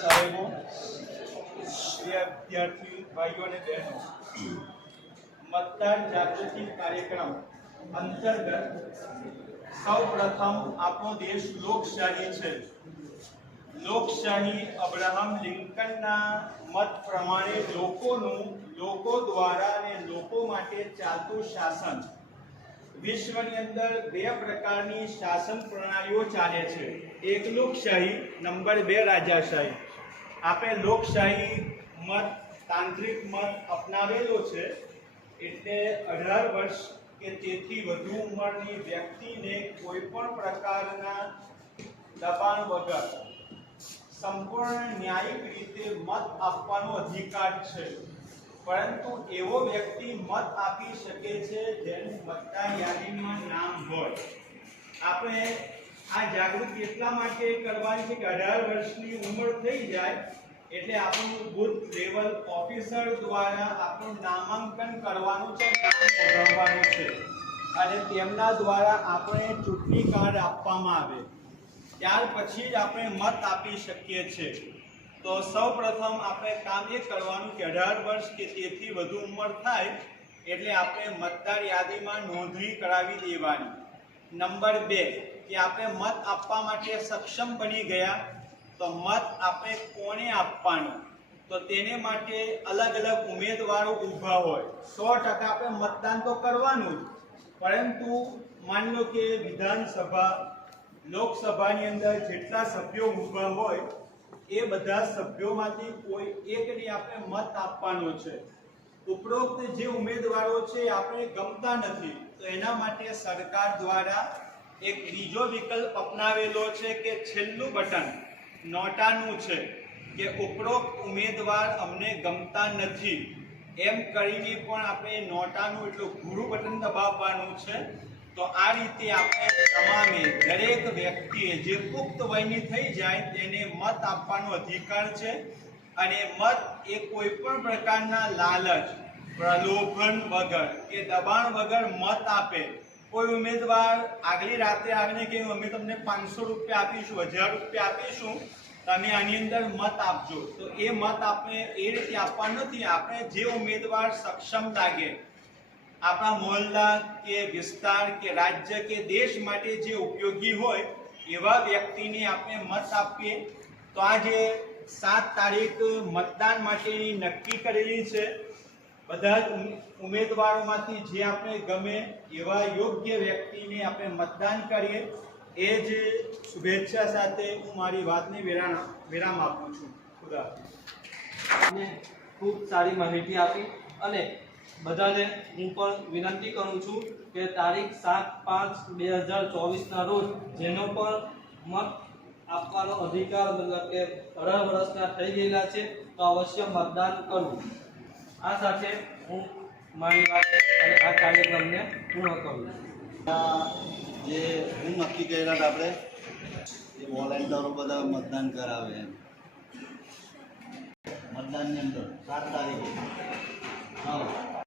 સાહેબો વિદ્યાર્થી ભાઈઓ અને બહેનો, મતદાર જાગૃતિ કાર્યક્રમ અંતર્ગત સૌ પ્રથમ આપણો દેશ લોકશાહી છે. લોકશાહી અબ્રાહમ લિંકનના મત પ્રમાણે લોકોનું, લોકો દ્વારા અને લોકો માટે ચાલતું શાસન. વિશ્વની અંદર બે પ્રકારની શાસન પ્રણાલીઓ ચાલે છે. એક લોકશાહી, નંબર બે રાજાશાહી. આપણે લોકશાહી મત, તાંત્રિક મત અપનાવેલો છે એટલે અઢાર વર્ષ કે તેથી વધુ ઉંમરની વ્યક્તિને કોઈ પણ પ્રકારના દબાણ વગર સંપૂર્ણ ન્યાયિક રીતે મત આપવાનો અધિકાર છે. પરંતુ એવો વ્યક્તિ મત આપી શકે છે જેનું મતદાર યાદીમાં નામ હોય. આપણે આ જાગૃતિ એટલા માટે કરવાની છે કે અઢાર વર્ષની ઉંમર થઈ જાય એટલે આપણું બુથ લેવલ ઓફિસર દ્વારા આપણું નામાંકન કરવાનું છે નામ છે. અને તેમના દ્વારા આપણે ચૂંટણી કાર્ડ આપવામાં આવે. ત્યાર પછી જ આપણે મત આપી શકીએ છીએ. તો સૌ પ્રથમ આપણે કામ એ કરવાનું કે અઢાર વર્ષ કે તેથી વધુ ઉંમર થાય એટલે આપણે મતદાર યાદીમાં નોંધણી કરાવી દેવાની. નંબર બે, કે આપણે મત આપવા માટે સક્ષમ બની ગયા, તો મત આપણે કોને આપવાનો? તો તેને માટે અલગ અલગ ઉમેદવારો ઊભા હોય. સો ટકા આપણે મતદાન તો કરવાનું જ, પરંતુ માની લો કે વિધાનસભા, લોકસભાની અંદર જેટલા સભ્યો ઊભા હોય એ બધા સભ્યોમાંથી કોઈ એકને આપણે મત આપવાનો છે. ઉપરોક્ત જે ઉમેદવારો છે આપણે ગમતા નથી. તો એના માટે સરકાર દ્વારા એક બીજો વિકલ્પ અપનાવેલો છે કે છેલ્લું બટન નોટાનું છે કે ઉપરોક્ત ઉમેદવાર અમને ગમતા નથી. એમ કરીને પણ આપણે નોટાનું એટલું ભૂરું બટન દબાવવાનું છે. તો આ રીતે આપણે તમામે દરેક વ્યક્તિએ જે પુખ્ત વયની થઈ જાય તેને મત આપવાનો અધિકાર છે અને મત એ કોઈ પણ પ્રકારના લાલચ, પ્રલોભન વગર કે દબાણ વગર મત આપે. કોઈ ઉમેદવાર આગલી રાતે આવીને કે અમે તમને પાંચસો રૂપિયા આપીશું, હજાર રૂપિયા આપીશું. તમે આની અંદર મત આપજો. તો એ મત આપણે એ રીતે આપવા નથી. આપણે જે ઉમેદવાર સક્ષમ લાગે આપણા મોહલ્લા કે વિસ્તાર કે રાજ્ય કે દેશ માટે જે ઉપયોગી હોય, એવા વ્યક્તિને આપણે મત આપીએ. તો આજે સાત તારીખ મતદાન માટેની નક્કી કરેલી છે. બધા ઉમેદવારોમાંથી જે આપણે ગમે એવા યોગ્ય વ્યક્તિને આપણે મતદાન કરીએ, એ જ શુભેચ્છા સાથે હું મારી વાતને વિરામ વિરામ આપું છું. ખુદા. ખૂબ સારી માહિતી આપી અને બધાને હું પણ વિનંતી કરું છું કે તારીખ સાત પાંચ બે હજાર ચોવીસના રોજ જેનો પણ મત આપવાનો અધિકાર મતલબ કે અઢાર વર્ષના થઈ ગયેલા છે, તો અવશ્ય મતદાન કરવું. આ સાથે હું મારી વાત અને આ કાર્યક્રમને પૂર્ણ કરું જે હું નક્કી કરેલા આપણે, એ વોલેન્ટરો બધા મતદાન કરાવે એમ. મતદાનની અંદર સાત તારીખે. હા.